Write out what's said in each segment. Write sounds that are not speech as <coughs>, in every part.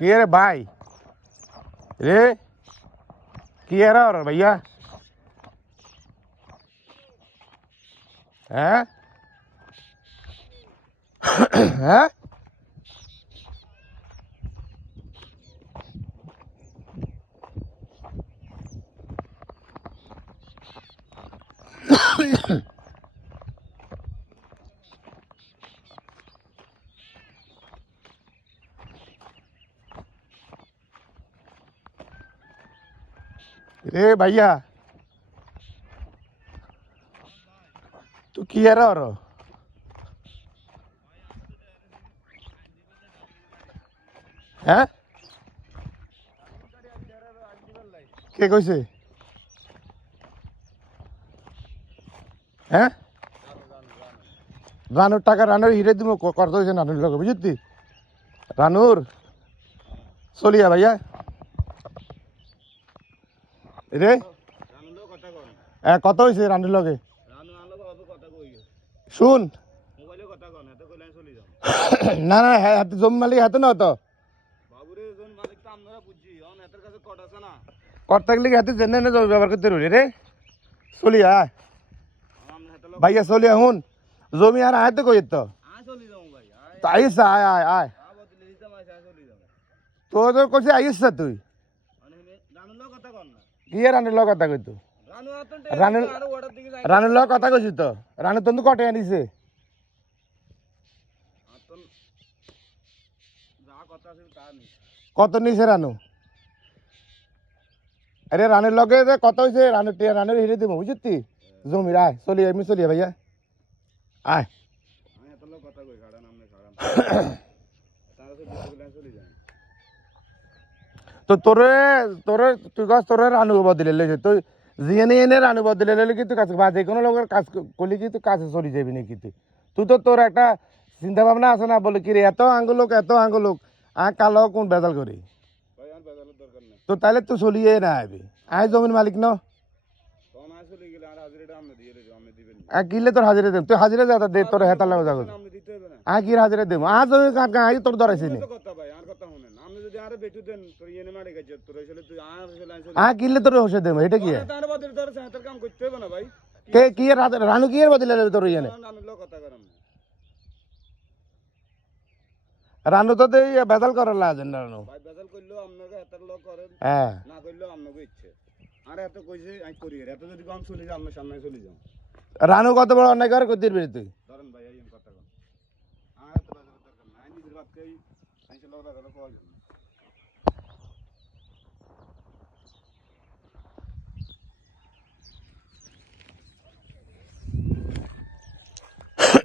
কি রে ভাই রে কি এর আর भैया হ্যাঁ হ্যাঁ এ ভাইয়া। তো কি আর হ্যাঁ? কে কইছে? হ্যাঁ? রানুর টাকা রানুর হিরে তুমি করতে হয়েছে রানুর লগে, বুঝলি? রানুর, চলিয়া ভাইয়া। রে কত হয়েছে রানুর লগে। শুন। না না হ্যাঁ জমি মালিক হাতে না তো। করতে গেলে হাতে জেনে না ব্যবহার করতে রুড়ি রে? চলিয়া আয়। ভাইয়া, চলিয়া শুন। জমি আর আয় তো কই তো? তো আইস, আয় আয় আয়। তো কইছে আইস তুই। কি রানুর লগ কথা কইতো। রানুর রানুর লগ কথা কইছি তো। রানু তন্দু কটে আনিছে? কত নিছে রানু? আরে রানের লগে যে কত হয়েছে রানের টিয়া রানের হিরে দিব বুঝতি জমির আয় চলি আমি চলি ভাইয়া। আয়। <coughs> তো তোরে তোরে তুই কাজ তোরে রানু বদলে লেছে তুই জিয়ানে এনে রানু বদলে লেলে কি তুই কাছে বা যে কোনো লোকের কাজ করলি কি তুই কাছে চলে যাবি নাকি তুই? তুই তো তোর একটা চিন্তা ভাবনা আছে না বলে কি রে এত আঙ্গুল লোক এত আঙ্গুল লোক আ কালো কোন বেজাল করি? তো তাহলে তুই চলিয়ে না আবি আয় জমির মালিক ন। কিলে তোর হাজিরে দেব? তুই হাজিরে যা দে তোর হেতার লাগে যাগো আ কি হাজিরে দেব? আ জমি কাট আই তোর ধরাইছি নি। আ কিলে তোর হোসে দেব এটা কি? কে কি রানু কি বদলে লেবে তোর ইয়েনে রানু তো দেই করার লাগেন রানু। হ্যাঁ। না আপনাকে ইচ্ছে। আর এত কইছে আমি করি এত যদি কম চলে যাও আপনার সামনে চলে যাও। রানু কত বড় অন্যায় করে করতে তুই? ধরেন ভাই এই কথা আর এত বাজার দরকার নাই নিজের বাপকেই আইসে লোক দাদা কল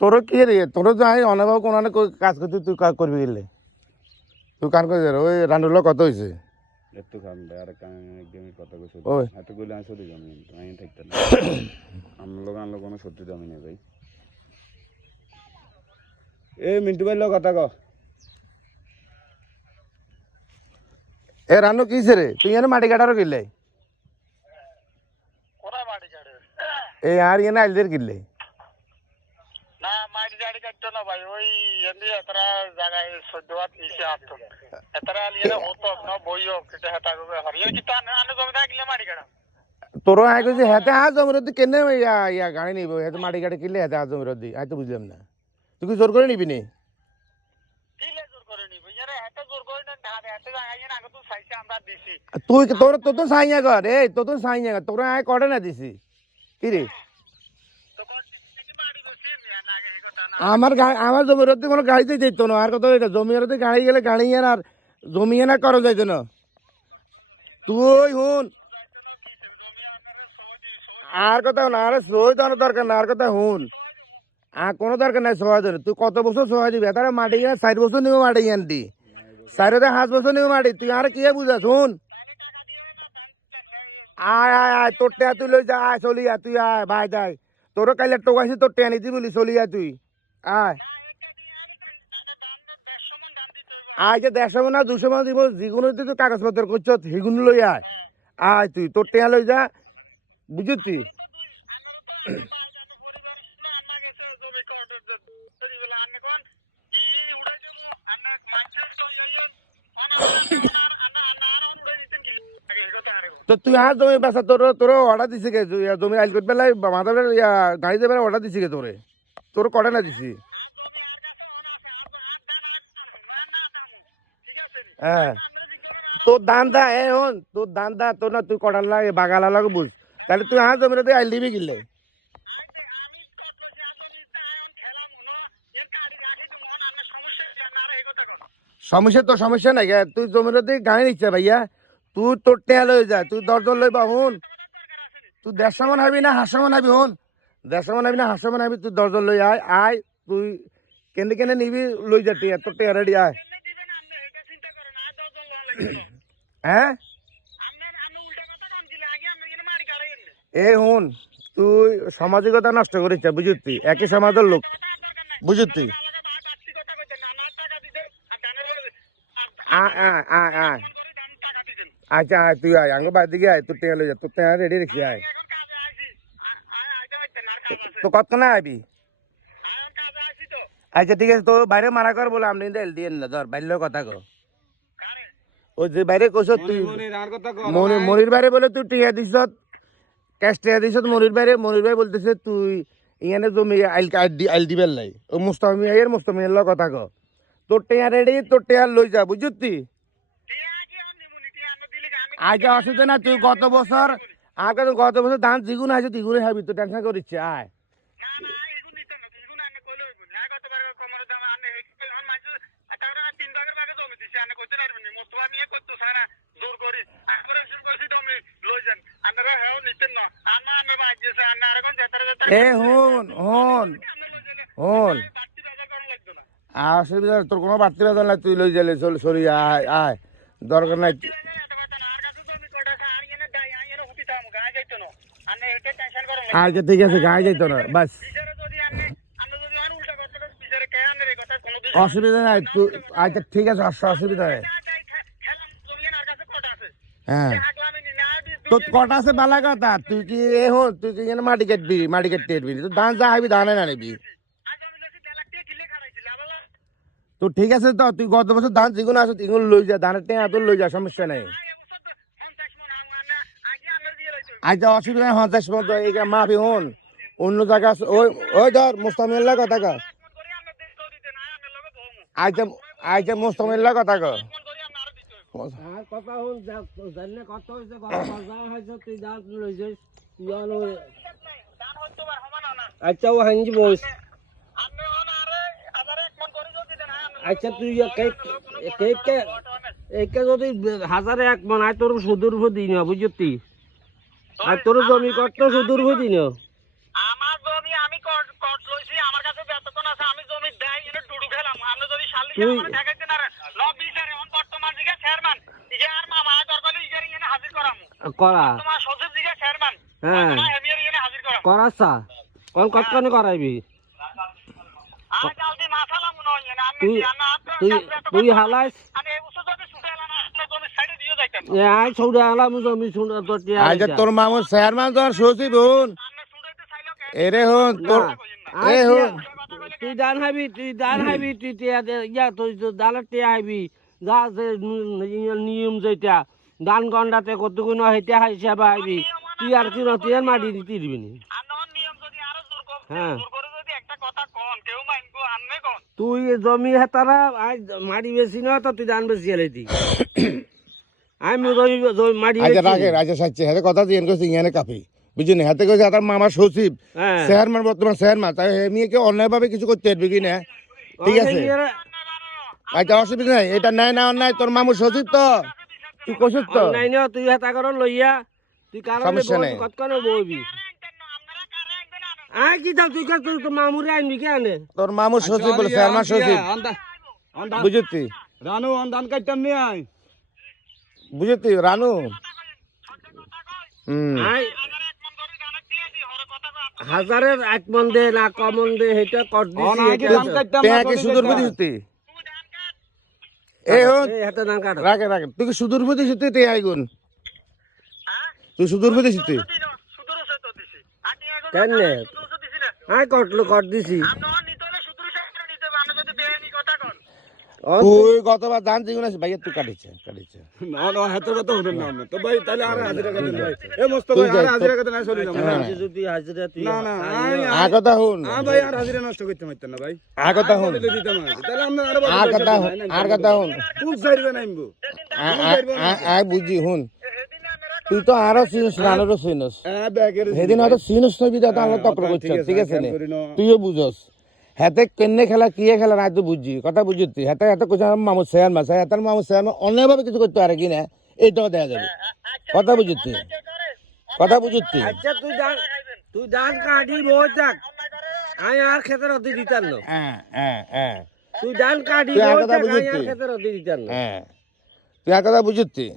তোর কি রে? তোর যে আই অন্যায় ভাবে কোনো না কোনো কাজ করতে তুই কাজ করবি গেলে। তুই কান করে ওই রান্ডুর লোক কত হয়েছে একটু খান আর কান একদমই কথা কইছো ওই। এত কইলে আমি চলে যাব কিন্তু আমি থাকতে না। <coughs> আমার লোক আনলো কোনো সত্যি দামি নেই ভাই। এ মিন্টু ভাই লোক কথা কও। এ রানু কিছে রে? তুই এনে মাটি কাটারও কিনলে? কোথায় মাটি কাটে এই আর এনে আইলদের কিনলে? না মাটি গাড়ি কাটতো না ভাই ওই এমনি এতরা জায়গায় সদ্য হাত ইসে আসতো এতরা আলিয়ে হতো না বইও কেটে হেতা করে হরিয়ে কি তান আনে জমি থাকলে মাটি কাটা তোরও আই কইছে হেতে আ জমির দি কেনে ইয়া ইয়া গাড়ি নিব হেতে মাটি কাটে কিনলে হেতে আ জমির দি আই তো বুঝলাম না তুই কি জোর করে নিবি নি কিলে জোর করে নিবি ইয়ারে হেতা জোর করে না ঢাবে হেতে জায়গায় না আগে তো সাইছে আমরা দিছি তুই তোর তো তো সাইয়া কর এই তো তো সাইয়া কর তোরা আয় কটে না দিছি কি রে তো কোন কি মাটি বেশি না লাগে এই কথা না আমার আমার জমির মধ্যে কোনো গাড়িতে যেত না। আর কত এটা মধ্যে গাড়ি গেলে গাড়ি এনে আর জমি এনে করো যাইত না। তুই হুন আর কথা না, আরে সই তো দরকার না, আর কথা হুন আর কোনো দরকার নাই সহায় তুই কত বছর সহায় দিবি? তারা মাটি কিনে ষাট বছর নিবো মাটি আনতি। সাইরে হাঁস বছর নিয়ে মাটি। তুই আর কি বুঝা? শুন। আয় আয় আয়, তোর টেয়া তুই লই যা, আয়, চলি আয়, তুই আয়, ভাই, যাই। তোরও কাইলে টোকাইছি টেয়া নিতি বলি, চলি আয় তুই। আয়। আয় দেড়শো না, দুশো মান দিব যিকোনো তুই তো কাগজপত্র করছ সেগুলো লই আয়। আয় তুই, তোর টেয়া লই যা। বুঝছি তো তুই আর জমি বেচা, তোর তোর অর্ডার দিছে কে জমি আইল করতে বেলায় মাথা গাড়ি দেবে অর্ডার দিছে কে তোরে। তোর কটে না দিছি হ্যাঁ। তোর দান দা এ হন, তোর দান দা তোর না, তুই কটার লাগে বাগালা লাগে বুঝ। তাহলে তুই আর জমিটা তুই আইল দিবি কিনলে সমস্যা তো সমস্যা নাই। তুই জমিটা তুই গাড়ি নিচ্ছে ভাইয়া। তুই তোর টেয়া লই যা, তুই দরজন লই বা, হুন। তুই দেড়শো মন হাবি না হাঁসশো মন হাবি, হুন? দেড়শো মন না হাঁসশো মন তুই দরজন লই আয় আয়, তুই কেনে কেনে নিবি লই যা টিয়া তোর রেডি আয়। হ্যাঁ এ হুন তুই সামাজিকতা নষ্ট করিস বুঝুতি একই সমাজের লোক বুঝুতি আয় আচ্ছা আয় তুই আয়, আঙ্গ বাদ দিকে আয় তোর টিয়া লই যা তোর টিয়া রেডি রেখে আয় তো কতক্ষণে আবি আচ্ছা ঠিক আছে তো বাইরে মারা কর বলে আপনি দেল দিয়ে না ধর বাইরের কথা কো ও যে বাইরে কোস তুই মনির বাইরে বলে তুই টিয়া দিস ক্যাশ টিয়া মনির বাইরে মনির ভাই বলতেছে তুই ইয়ানে জমি আইল আইল দিবেল লাই। ও মুস্তামি আইয়ের মুস্তামির লগ কথা কো তোর টিয়া রেডি তোর টিয়া লই যা বুঝতি আজ অসুবিধা না তুই গত বছর আগে গত বছর ধান দ্বিগুণ আছে দ্বিগুণে খাবি তো টেনশন করিস আয়। এ হন হন হন অসুবিধা তোর কোনো বাড়তি বেতন নাই তুই লই যালে চল সরি আয় আয় দরকার নাই আচ্ছা ঠিক আছে গায়ে যাইতো না বাস অসুবিধা নাই তুই আচ্ছা ঠিক আছে অস- অসুবিধা নাই হ্যাঁ তো কটা আছে বালা কথা। তুই কি এ হো, তুই কি এখানে মাটি কাটবি? মাটি কাটতে কাটবি তুই ধান যা হাবি ধানে না নিবি। তো ঠিক আছে তো, তুই গত বছর ধান যেগুলো আছে এগুলো লই যা, ধানের টেঁ তোর লই যা, সমস্যা নাই। আচ্ছা অসুবিধা নেই, পঞ্চাশ মতো এই মাফি হন। অন্য জায়গা ওই ওই ধর মোস্তামিল্লা কথা আচ্ছা আচ্ছা মোস্তামিল্লা কথা আর কথা হল জানলে কত হয়েছে কত মজা হয়েছে তুই যা লই যাইস ইয়ার ওই- আচ্ছা ও হাঞ্জি বস। আচ্ছা তুই একে যদি হাজারে এক মন আয় তোর সুদূর দিই না বুঝতি আর তোর জমি কত সুদূর দিই না আমার করা হ্যাঁ। কোন করাইবি তুই তুই হালাইস তোর মামুর চেয়ারম্যান তোর সচিব হন। এরে হন তোর এ হন। তুই দান হাবি তুই দান হাবি তুই টিয়া ইয়া তুই দানের টিয়া হাবি। ন- নিয়ম যেটা দান গন্ডাতে কতগুণ হেঁটে হিসাবে হাবি তুই আর কি তুই আর মাটি দিতে দিবি নি? আনোর নিয়ম যদি আরও জোর কর হ্যাঁ। জোর করে যদি একটা কথা কোন কেউ মানবো আনবে তুই জমি হেতারা আজ মাটি বেশি না তো তুই দান বেশি এলে দি। আমি জমি জমি মাটি। রাখে আচ্ছা সাচ্ছি কথা দিয়ে কইছে ইয়ানে কাপি। বুঝলি হাতে কইছে তার মামার সচিব হ্যাঁ। চেয়ারম্যান বর্তমান চেয়ারম্যান। তাই মেয়েকে অন্যায়ভাবে কিছু করতে পারবি কি না? ঠিক আছে? আচ্ছা অসুবিধা নাই। এটা নাই না অন্যায় তোর সচিব তো। তুই তো। নাই না তুই হেতা কর লইয়া। তুই কারণে সমস্যা নাই। কতক্ষণে বইবি কি দাও তুই কর তুই তো মামুরে আনবি কে আনে? তোর মামুর সচিব বলে চেয়ারম্যান সচিব বুঝতি রানু অন ধান কাটতাম নিয়ে আয়। বুঝেছি রানু? হুম। আই হাজারের এক মন দে না কমন দে সেটা কর দিছি এটা কি সুদূর বুঝি সুতি এ হন। এই হাতে ধান কাটো। রাখে রাখে তুই কি সুদূর বুঝি সুতি তে আইগুন। তুই সুদূর বুঝি সুতি কেনে আই কটলো কর দিছি ও তুই গতবার জান জিগুন আছে ভাইয়া তুই কাটিছে কাটিছে। না না হাতে কথা না তো ভাই তাহলে আর হাজিরা কাটে ভাই। এ মস্ত ভাই আর হাজিরা কাটে না চলে না তুই যদি হাজিরা তুই না না আয়, আ কথা হুন আ ভাই আর হাজিরা নষ্ট করতে পারতেন না ভাই। আ কথা হুন আর। তাহলে আমরা আরও আর কথা হুন না, আর কথা হুন নামবো আ- আ- আ- বুঝি হুন তুই তো আরও চিনিস রানুরও চিনিস হ্যাঁ সেদিন হয়তো চিনিস না বিদা তাহলে তক্র করছ ঠিক আছে তুইও বুঝস। হাতে কেনে খেলা কিয়ে খেলা না তুই বুঝছি কথা বুঝি তুই। হাতে হাতে কোথাও মামু সেয়ান মাসা হাতের মামু সেয়ান অন্যভাবে কিছু করতে পারে কি কিনা এইটাও দেখা যাবে। কথা বুঝি তুই। কথা বুঝি তুই। আচ্ছা তুই ধান তুই ধান কাটি বই থাক আই আর খেতের অতি দিতার না হ্যাঁ হ্যাঁ হ্যাঁ তুই ধান কাটি বই থাক আর তুই? খেতের অতি না হ্যাঁ তুই আর কথা বুঝি তুই।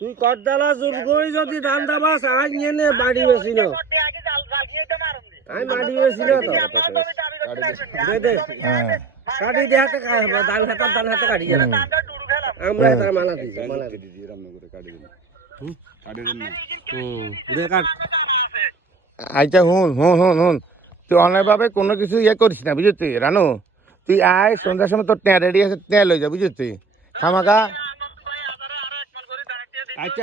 তুই কটদালা জোর করে যদি ধান দাবাস আজ নিয়ে নে বাড়ি বেশি না? আমি বাড়ি বেশি তো। দে দে। কাটি দে হাতে খাই হাতে ধান হাতে কাটি যাবে আমরা তার মালা দিছি মালা দিছি রামনগরে কাটে দিন। কাটে দিন হুম কাট। আচ্ছা হুন হুন হুন হুন। তুই অনেকভাবে কোনো কিছু ইয়ে করিস না বুঝলি তুই রানু? তুই আয় সন্ধ্যার সময় তোর ট্যাঁ রেডি আছে ট্যাঁ লই যা বুঝলি তুই। খামাকা আচ্ছা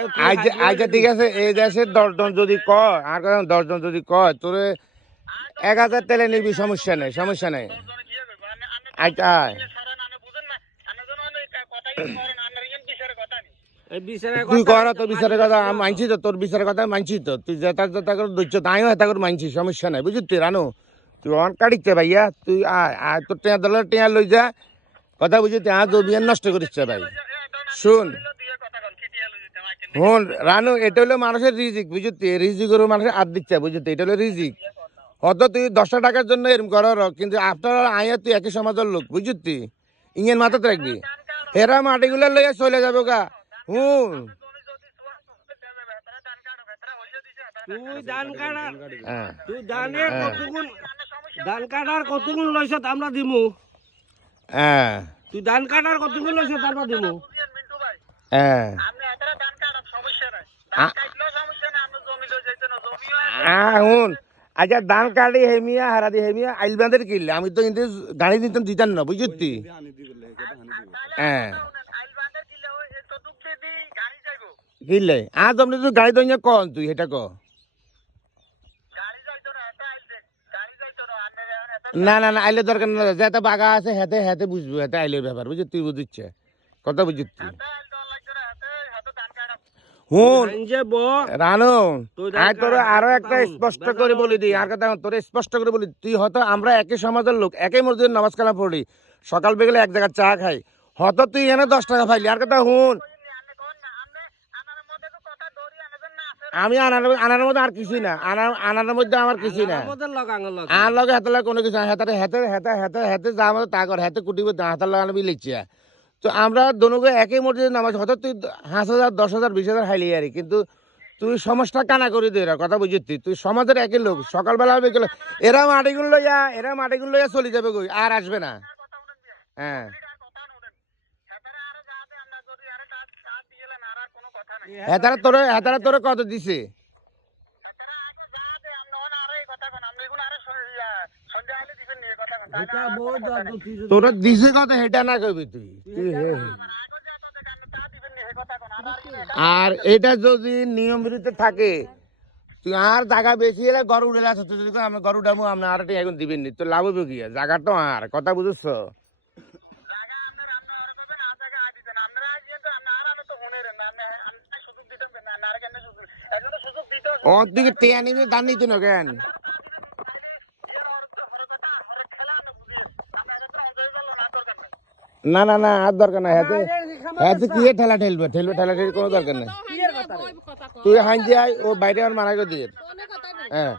আচ্ছা ঠিক আছে এই দেশের দশজন যদি কয় আর দশজন যদি কয় তোর এক হাজার তেলে নিবি সমস্যা নেই সমস্যা নেই। আচ্ছা আয়। এই বিছানায় তুই কর তোর বিচারের কথা মানছি তো তোর বিচারের কথা মানছি তো। তুই যেটা যেটা করে দৈত্য তাইও এটা করে মানছি সমস্যা নাই বুঝলি তুই রানু? তুই অন কাটিচ্ছে ভাইয়া তুই আয় আয় তোর টেয়া দলে টেয়া লই যা। কথা বুঝি তুই আজ অভিযান নষ্ট করিস ভাই। শুন। হন রানু এটা হলো মানুষের রিজিক বুঝলি রিজিকের মানুষের আদ দিচ্ছে বুঝলি এটা হলো রিজিক। হয়তো তুই দশটা টাকার জন্য এরম করার কিন্তু আপনার আয়া তুই একই সমাজের লোক বুঝলি তুই? ইংয়ের মাথাতে রাখবি। হেরা মাটিগুলো লইয়া চলে যাব গা। হুন। তুই ধান হ্যাঁ। তুই ধানের হ্যাঁ। কতগুণ ধান কাটার কতগুণ লইছ আমরা দিমু। হ্যাঁ। তুই ধান কাটার কতগুণ লইছ তারপর দিমু। হ্যাঁ। আ- হুন। আচ্ছা ধান কাটি হেমিয়া হারাদি হেমিয়া আইল বাঁধের কিনলে আমি তো কিন্তু গাড়ি দিতাম দিতাম না দিবে হ্যাঁ কিনলে আজ আপনি তুই গাড়ি দইয়া কন তুই এটা ক না না না আইলে দরকার না যেতে বাগা আছে হেতে হেতে বুঝব হেতে আইলের ব্যাপার বুঝলি তুই বুঝিচ্ছে কথা বুঝি তুই হুন রানু তুই তোর আরও একটা স্পষ্ট করে বলি দিই আর কথা তোর স্পষ্ট করে বলি তুই হয়তো আমরা একই সমাজের লোক একই মসজিদের নামাজ কালাম পড়ি। সকাল বিকেলে এক জায়গায় চা খাই। হয়তো তুই এনে দশ টাকা পাইলি আর কথা হুন আমি আনার আনার মধ্যে আর কিছুই না। আনার আনার মধ্যে আমার কিছুই না। আর লগে হাতে লাগে কোনো কিছু না। হাতে হাতে হাতে হাতে যা আমাদের তা করে। হাতে কুটিবে হাতের লাগানো বিলেছি তো আমরা দনুকে একই মসজিদে নামাজ হয়তো তুই পাঁচ হাজার, দশ হাজার, বিশ হাজার হাইলি আরি, কিন্তু তুই সমাজটা কানা করে দে এরা কথা বুঝি তুই সমাজের একই লোক। সকালবেলা হবে গেলে, এরা মাটিগুলো লইয়া, এরা মাটিগুলো লইয়া চলে যাবে কই? আর আসবে না। হ্যাঁ। হেতারা তোর হেতারা তোর কত দিছে এটা বহুত দর্দ তুই যদি- তোর দিছে কত হেটা না কবি তুই। আর এটা যদি নিয়ম বিরুদ্ধে থাকে তুই আর জায়গা বেশি এলে ঘর উঠে আসো তুই যদি আমি গরু উঠাবো আপনি আর এখন দিবেন নি তো লাভ হবে কি? জায়গা তো আর কথা বুঝছ? ও তুই টেয়া নিবি দান নিতে না কেন? না না না আর দরকার নাই। হাতে হাতে কি ঠেলা ঠেলবে? ঠেলবে ঠেলা ঠেলবে কোনো দরকার নাই। তুই হাঁজি আয় ও বাইরে আমার মারা গিয়ে দিয়ে। হ্যাঁ।